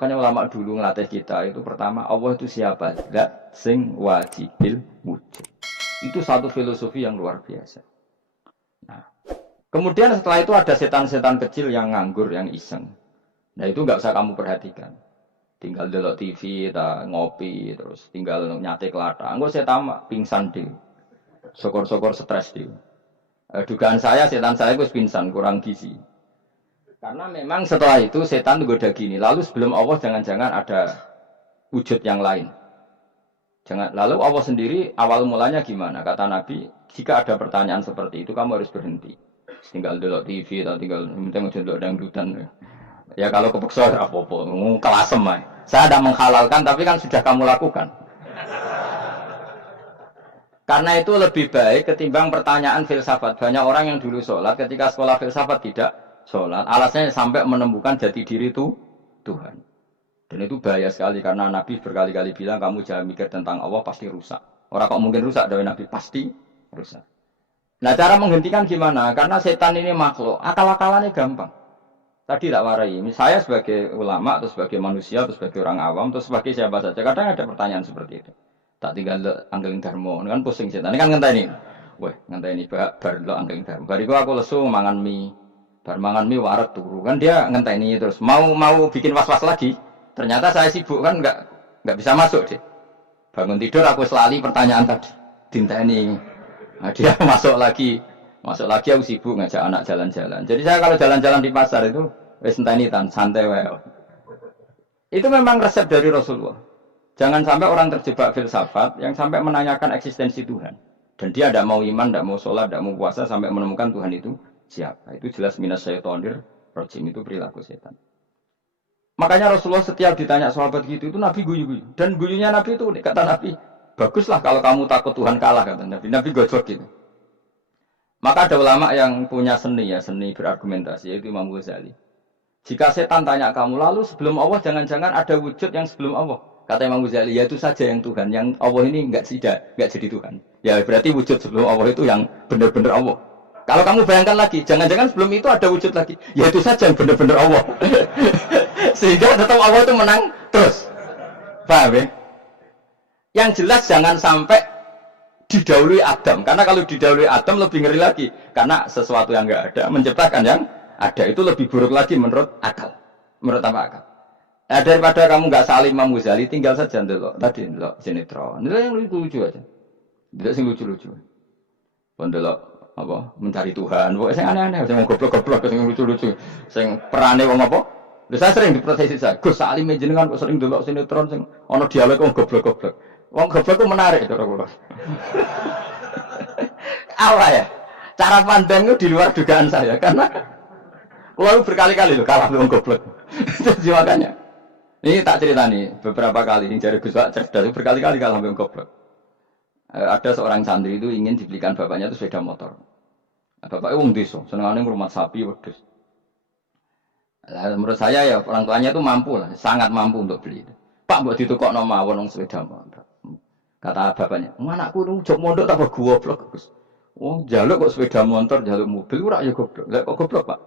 Makanya ulama dulu ngelatih kita itu pertama Allah itu siapa? Zat sing wajibil wujud. Itu satu filosofi yang luar biasa. Nah, kemudian setelah itu ada setan-setan kecil yang nganggur, yang iseng. Nah itu nggak usah kamu perhatikan. Tinggal delok TV, ngopi, terus tinggal nyate kelata. Enggak setan pingsan deh. Sokor-sokor stres deh. Dugaan saya setan saya itu pingsan, kurang gizi. Karena memang setelah itu setan menggoda gini. Lalu sebelum Allah jangan-jangan ada wujud yang lain. Jangan. Lalu Allah sendiri awal mulanya gimana? Kata Nabi, jika ada pertanyaan seperti itu kamu harus berhenti. Tinggal delok TV atau tinggal delok dangdutan. Ya kalau kepeksa apa-apa, kelasem ae. Saya tidak menghalalkan tapi kan sudah kamu lakukan. Karena itu lebih baik ketimbang pertanyaan filsafat. Banyak orang yang dulu sholat ketika sekolah filsafat tidak sholat. Alasannya sampai menemukan jati diri itu Tuhan. Dan itu bahaya sekali karena Nabi berkali-kali bilang kamu jangan mikir tentang Allah pasti rusak. Orang kok mungkin rusak dari Nabi pasti rusak. Nah cara menghentikan gimana? Karena setan ini makhluk, akal-akalannya gampang. Tadi tak warai. Saya sebagai ulama atau sebagai manusia atau sebagai orang awam atau sebagai siapa saja kadang ada pertanyaan seperti itu. Tak tinggal anggeling dharma, kan pusing setan. Ini kan ngenteni. Wah, ngenteni bar lo anggeling dharma. Bariku aku lesu mangan mie. Bar mangan mie waret turu. Kan dia ngenteni terus mau bikin was-was lagi. Ternyata saya sibuk kan enggak bisa masuk deh. Bangun tidur aku selali pertanyaan tadi. Dinteni. Nah, dia masuk lagi aku sibuk ngajak anak jalan-jalan. Jadi saya kalau jalan-jalan di pasar itu wis enteni santai wae. Itu memang resep dari Rasulullah. Jangan sampai orang terjebak filsafat yang sampai menanyakan eksistensi Tuhan. Dan dia tidak mau iman, tidak mau sholat, tidak mau puasa sampai menemukan Tuhan itu siapa. Itu jelas minas syaitonir rajim, itu perilaku setan. Makanya Rasulullah setiap ditanya sahabat gitu itu Nabi guyu-guyu. Dan guyunya Nabi itu kata Nabi, baguslah kalau kamu takut Tuhan kalah kata Nabi. Nabi gojok gitu. Maka ada ulama yang punya seni berargumentasi yaitu Imam Ghazali. Jika setan tanya kamu lalu sebelum Allah jangan-jangan ada wujud yang sebelum Allah. Kata Imam Ghazali, ya itu saja yang Tuhan, yang Allah ini enggak jadi Tuhan. Ya berarti wujud sebelum Allah itu yang benar-benar Allah. Kalau kamu bayangkan lagi, jangan-jangan sebelum itu ada wujud lagi. Ya itu saja yang benar-benar Allah. Sehingga tetap Allah itu menang terus. Paham ya? Yang jelas jangan sampai didahului Adam. Karena kalau didahului Adam lebih ngeri lagi. Karena sesuatu yang enggak ada menciptakan yang ada itu lebih buruk lagi menurut akal. Menurut apa akal? Nah, daripada kamu nggak saling Imam Ghazali, tinggal saja ndelok sinetron. Ndelok yang lucu-lucu aja. Ndelok sing lucu-lucu. Ndelok apa? Mencari Tuhan. Pokoknya sing aneh-aneh, sing goblok-goblok, sing lucu-lucu, sing perane wong apa? Lha saya sering diprotes saya. Gus Salim jenengan kok sering ndelok sinetron sing ana dialog wong goblok-goblok. Wong goblok ku menarik cara kula. Apa ya? Cara pandang itu di luar dugaan saya karena kula berkali-kali lho kalah wong goblok. Jadi makanya ini tak cerita nih, beberapa kali ini jari Gus Pak cerdas berkali-kali kalah sampai goblok. Ada seorang santri itu ingin dibelikan bapaknya itu sepeda motor. Bapaknya wong desa, senengane ngrumat sapi wedhus. Menurut saya ya orang tuanya itu mampu lah, sangat mampu untuk beli itu. Pak mbok ditukokno mawon wong sepeda motor. Kata bapaknya, "Anakku nu jog mondok tak goblok, Gus." Wong njaluk kok sepeda motor, njaluk mobil ora ya goblok. Lah kok goblok, Pak?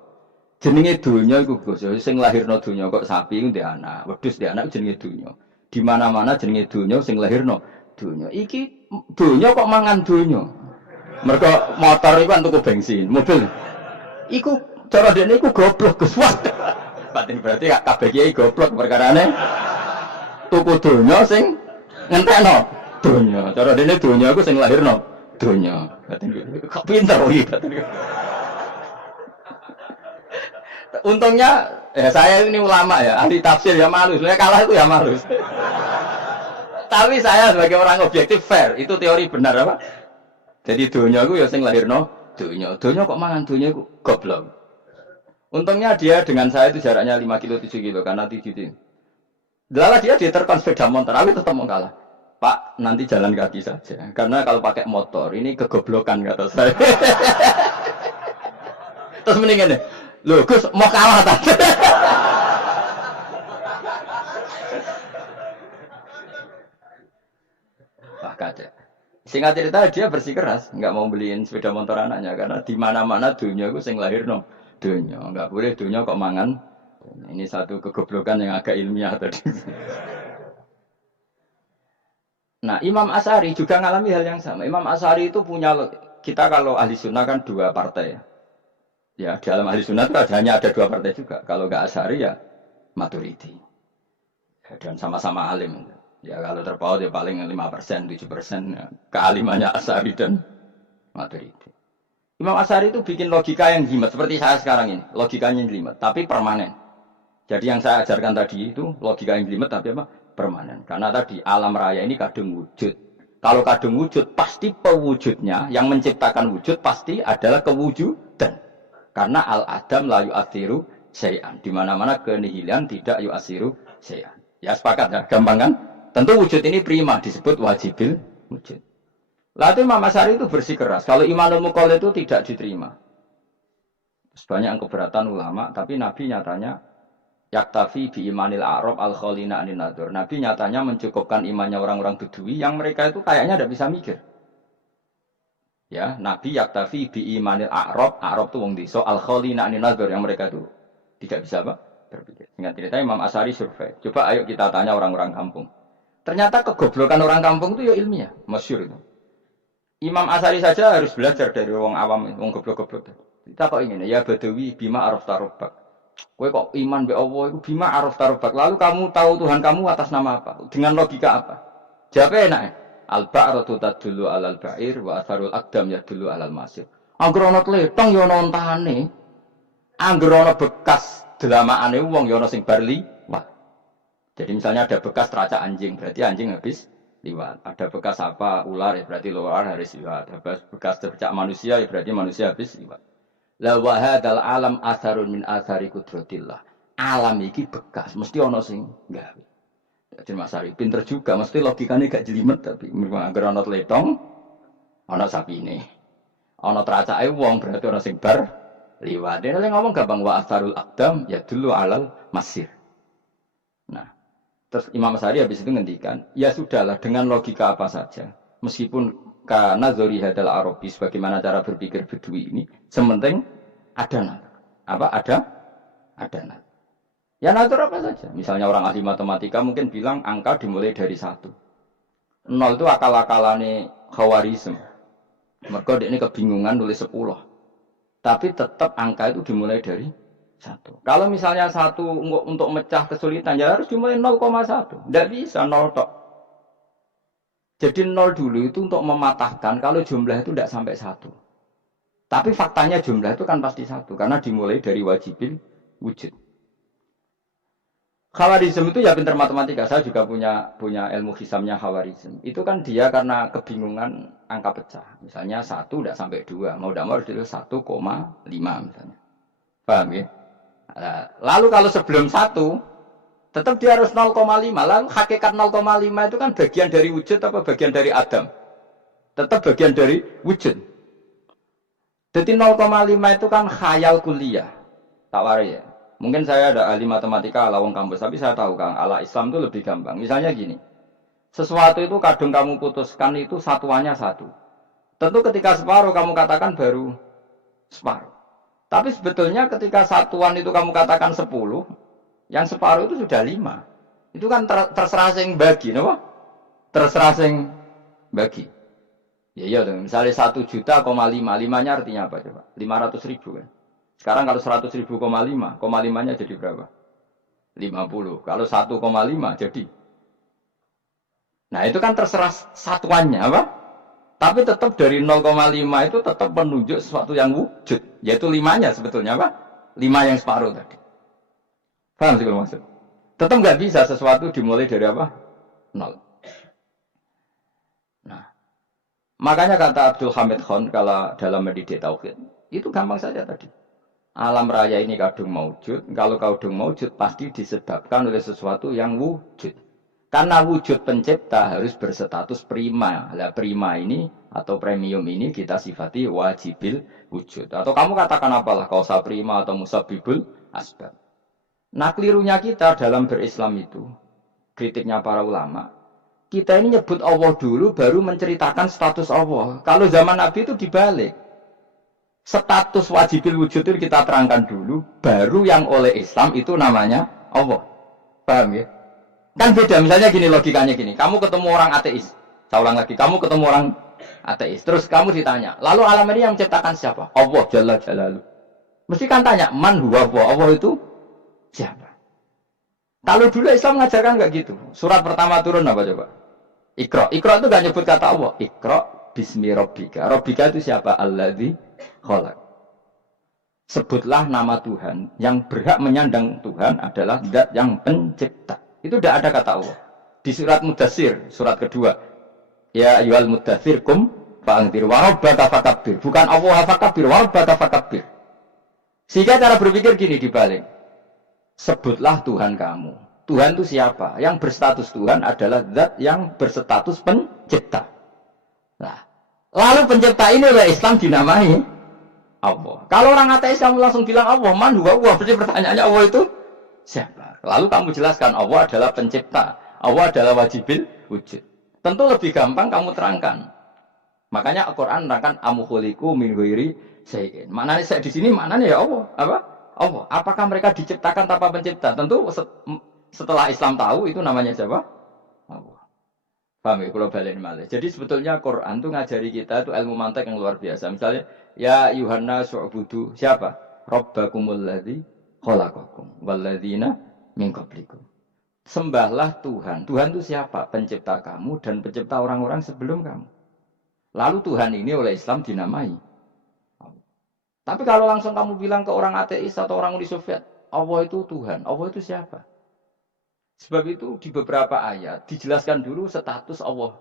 Jenenge donya iku Gus, sing lahirno donya kok sapi iku ndek anak, wedhus ndek anak jenenge donya. Di mana-mana jenenge donya sing lahirno donya. Iki donya kok mangan donya. Mergo motor iku kan tuku bensin, mobil. Iku cara dene iku goblok Gus. Wah. Batin berarti kabeh kiai goblok perkarane tuku donya sing ngentekno donya. Cara dene donya iku sing lahirno donya. Batin kok pinter iki batin. Untungnya saya ini ulama ya, ahli tafsir ya malu. Sebenarnya kalah itu ya malu. Tapi saya sebagai orang objektif fair, itu teori benar apa? Jadi dunia itu ya sing lahirno dunia. Dunia kok mangan dunia itu goblok. Untungnya dia dengan saya itu jaraknya 5 kilo 7 kilo karena tidurin. Lala dia diterkon sepeda motor, aku tetap mau kalah. Pak, nanti jalan kaki saja. Karena kalau pakai motor ini kegoblokan kata saya. Terus mendingan deh. Loh, Gus mau kalah tadi. Wah kacau. Singkat cerita dia bersikeras, nggak mau beliin sepeda motor anaknya karena di mana-mana dunia gue sing lahir no dunia, nggak boleh dunia kok mangan Ini satu kegoblokan yang agak ilmiah tadi. Nah, Imam Asy'ari juga mengalami hal yang sama. Imam Asy'ari itu punya, kita kalau ahli sunnah kan dua partai ya. Ya, di dalam ahli sunnah itu hanya ada dua partai juga. Kalau nggak Asy'ari ya Maturidi. Ya, dan sama-sama alim. Ya kalau terpaut ya paling 5%, 7%. Ya. Kealimannya Asy'ari dan Maturidi. Imam Asy'ari itu bikin logika yang jelimet seperti saya sekarang ini. Logikanya yang jelimet, tapi permanen. Jadi yang saya ajarkan tadi itu logika yang jelimet tapi apa? Permanen. Karena tadi alam raya ini kadung wujud. Kalau kadung wujud, pasti pewujudnya yang menciptakan wujud pasti adalah kewujudan. Karena al-adam la yu'athiru syai'an. Di mana-mana kenihilan tidak yu'athiru syai'an. Ya sepakat ya, gampang kan? Tentu wujud ini prima disebut wajibil wujud. Lalu Imam Asy'ari itu bersikeras. Kalau imanul muqallid itu tidak diterima. Banyak yang keberatan ulama, tapi Nabi nyatanya yaktafi bi imanil a'rab al-khalina anin nadur. Nabi nyatanya mencukupkan imannya orang-orang Bedui yang mereka itu kayaknya tidak bisa mikir. Ya, Nabi yaktafi bi imanil a'rab itu wong desa al-khalina anin nadur yang mereka itu tidak bisa apa? Berpikir. Ingat cerita Imam Asy'ari survei. Coba ayo kita tanya orang-orang kampung. Ternyata kegoblokan orang kampung itu ya ilmiah, masyhur itu. Imam Asy'ari saja harus belajar dari wong awam, wong goblok-goblok. Kita kok ingin ya Badawi bima araf tarobak. Kowe kok iman be Allah itu bima araf tarobak. Lalu kamu tahu Tuhan kamu atas nama apa? Dengan logika apa? Jawabnya enak ya. Al-ba'ratu tadullu alal ba'ir wa atharul aqdam yadullu alal masir. Angger ana tletong ya ana ontane. Angger ana bekas delamaane wong ya ana sing bar liwat. Jadi misalnya ada bekas teracak anjing, berarti anjing habis liwat. Ada bekas apa ular ya berarti ular harus liwat. Ada bekas teracak manusia ya berarti manusia habis liwat. La wa hadzal alam atharun min athari qudratillah. Alam iki bekas, mesti ana sing gawe. Jadi Mas Ari pinter juga, mesti logikane gak jelimet tapi anggere ana tletong, ana sapine. Ana tracake wong berarti ana sing bar liwat. Dene ngomong gampang wa atharul aqdam ya dulu alal masir. Nah, terus Imam Asy'ari habis itu ngendikan, ya sudahlah dengan logika apa saja. Meskipun karena zori hadal Arabi sebagaimana cara berpikir Bedui ini, sementing ada nalar. Apa ada nalar. Ya nalar apa saja. Misalnya orang ahli matematika mungkin bilang angka dimulai dari 1. 0 itu akal-akalane Khawarizm. Mereka ini kebingungan nulis 10. Tapi tetap angka itu dimulai dari 1. Kalau misalnya 1 untuk mecah kesulitan ya harus dimulai 0,1. Tidak bisa 0 tok. Jadi 0 dulu itu untuk mematahkan kalau jumlah itu tidak sampai 1. Tapi faktanya jumlah itu kan pasti 1. Karena dimulai dari wajibil wujud. Khawarizm itu ya pintar matematika. Saya juga punya ilmu hisamnya Khawarizm. Itu kan dia karena kebingungan angka pecah. Misalnya 1 tidak sampai 2. Mau tidak mau harus ditulis 1,5 misalnya. Paham ya? Lalu kalau sebelum 1, tetap dia harus 0,5. Lalu hakikat 0,5 itu kan bagian dari wujud apa bagian dari Adam? Tetap bagian dari wujud. Jadi 0,5 itu kan khayal kuliah. Tawari ya. Mungkin saya ada ahli matematika ala wong kampus, tapi saya tahu Kang, ala Islam itu lebih gampang. Misalnya gini. Sesuatu itu kadang kamu putuskan itu satuannya 1. Tentu ketika separuh kamu katakan baru separuh. Tapi sebetulnya ketika satuan itu kamu katakan 10, yang separuh itu sudah 5. Itu kan terserah sing bagi, no? Terserah sing bagi. Ya iya, misalnya 1 juta, 5-nya artinya apa coba? 500.000 kan. Sekarang kalau 100.000, 5-nya jadi berapa? 50. Kalau 1,5 jadi. Nah itu kan terserah satuannya apa? Tapi tetap dari 0,5 itu tetap menunjuk sesuatu yang wujud. Yaitu 5-nya sebetulnya apa? 5 yang separuh tadi. Paham sih kalau maksud? Tetap nggak bisa sesuatu dimulai dari apa? 0. Nah, makanya kata Abdul Hamid Khan kalau dalam mendidik tauhid, itu gampang saja tadi. Alam raya ini kadung maujud, kalau kadung maujud pasti disebabkan oleh sesuatu yang wujud. Karena wujud pencipta harus berstatus prima. Lah prima ini atau premium ini kita sifati wajibil wujud. Atau kamu katakan apalah kausa prima atau musabibul asbab. Nah kelirunya kita dalam berislam itu, kritiknya para ulama, kita ini nyebut Allah dulu baru menceritakan status Allah. Kalau zaman Nabi itu dibalik. Status wajibil wujud itu kita terangkan dulu, baru yang oleh Islam itu namanya Allah. Paham ya? Kan beda, misalnya gini logikanya gini, kamu ketemu orang ateis, saya ulang lagi, kamu ketemu orang ateis, terus kamu ditanya, lalu alam ini yang menciptakan siapa? Allah Jalla Jalaluh. Mesti kan tanya, man huwa Allah, Allah itu siapa? Kalau dulu Islam mengajarkan nggak gitu. Surat pertama turun apa coba? Iqra. Iqra itu nggak nyebut kata Allah. Iqra bismi rabbika. Rabbika itu siapa? Alladzi khalaq. Sebutlah nama Tuhan. Yang berhak menyandang Tuhan adalah zat yang pencipta. Itu tidak ada kata Allah. Di surat Mudatsir, surat kedua. Ya ayyuhal mudatsir kum fa'anzir wa rabbaka fakabbir. Bukan Allah fakabbir, wa rabbaka fakabbir. Sehingga cara berpikir gini dibalik. Sebutlah Tuhan kamu. Tuhan itu siapa? Yang berstatus Tuhan adalah zat yang berstatus pencipta. Nah, lalu pencipta ini oleh Islam dinamai Allah. Kalau orang ateis kamu langsung bilang Allah, man huwa Allah. Berarti pertanyaannya Allah itu siapa? Lalu kamu jelaskan Allah adalah pencipta. Allah adalah wajibil wujud. Tentu lebih gampang kamu terangkan. Makanya Al-Quran menerangkan amuhuliku min ghairi syai'in. Maknanya saya di sini maknanya ya Allah. Apa? Allah. Apakah mereka diciptakan tanpa pencipta? Tentu setelah Islam tahu itu namanya siapa? Allah. Paham ya? Kalau balik malih. Jadi sebetulnya Quran itu ngajari kita itu ilmu mantek yang luar biasa. Misalnya, ya Yuhanna su'budu siapa? Rabbakumul ladzi khalaqakum walladzina min qablikum. Sembahlah Tuhan. Tuhan itu siapa? Pencipta kamu dan pencipta orang-orang sebelum kamu. Lalu Tuhan ini oleh Islam dinamai. Tapi kalau langsung kamu bilang ke orang ateis atau orang Uni Soviet, Allah itu Tuhan, Allah itu siapa? Sebab itu di beberapa ayat dijelaskan dulu status Allah.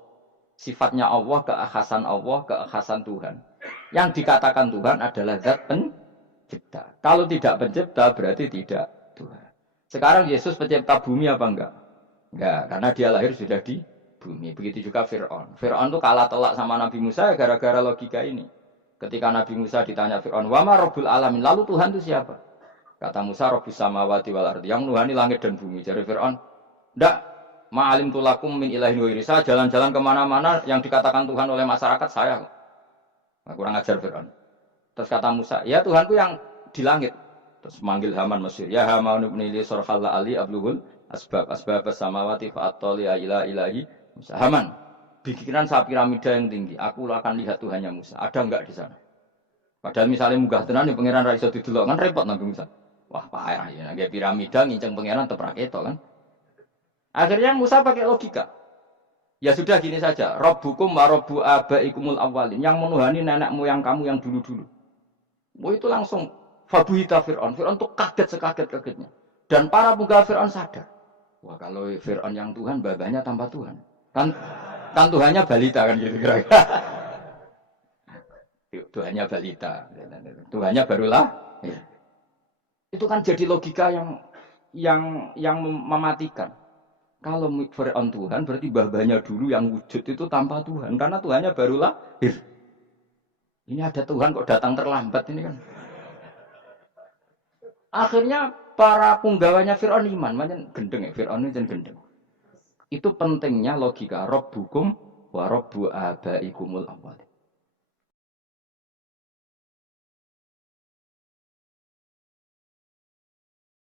Sifatnya Allah, keekhasan Tuhan. Yang dikatakan Tuhan adalah zat pencipta. Kalau tidak pencipta berarti tidak Tuhan. Sekarang Yesus pencipta bumi apa enggak? Enggak, karena dia lahir sudah di bumi. Begitu juga Fir'aun. Fir'aun itu kalah telak sama Nabi Musa gara-gara logika ini. Ketika Nabi Musa ditanya Fir'aun, wama Rabbul Alamin, lalu Tuhan itu siapa? Kata Musa, Rabbus Samawati wal Ardi, yang menuhani langit dan bumi. Jadi Fir'aun, ndak, ma'alim tulakum min ilahin ghairi. Saya jalan-jalan kemana-mana yang dikatakan Tuhan oleh masyarakat saya. Nah, kurang ajar Fir'aun. Terus kata Musa, ya Tuhanku yang di langit. Terus manggil Haman Mesir, ya Haman ibn Ili sorfalla ali abluhul asbab samawati fa'atoli ila ilahi Musa. Haman, bikinan saya piramida yang tinggi, aku akan lihat Tuhannya Musa. Ada enggak di sana? Padahal misalnya munggah tenan di pangeran ra iso didelok kan repot Nabi Musa. Wah, payah ya nggih piramida nginceng pangeran teprak ketok kan. Akhirnya Musa pakai logika. Ya sudah gini saja, Rabbukum wa rabbu abaikumul awwalin, yang menuhani nenek moyang kamu yang dulu-dulu. Oh itu langsung fabuhita Fir'aun. Fir'aun tuh kaget sekaget-kagetnya. Dan para punggawa Fir'aun sadar. Wah, kalau Fir'aun yang Tuhan, babanya tanpa Tuhan. Kan Tuhannya balita kan gitu kira-kira. Tuhannya balita. Tuhannya barulah. Ya. Itu kan jadi logika yang mematikan. Kalau Fir'aun Tuhan berarti babanya dulu yang wujud itu tanpa Tuhan. Karena Tuhannya barulah. Ini ada Tuhan kok datang terlambat ini kan. Akhirnya para punggawanya Fir'aun iman. Macam gendeng ya. Fir'aun ini gendeng. Itu pentingnya logika Rabbukum wa rabbu abaikumul awwalin.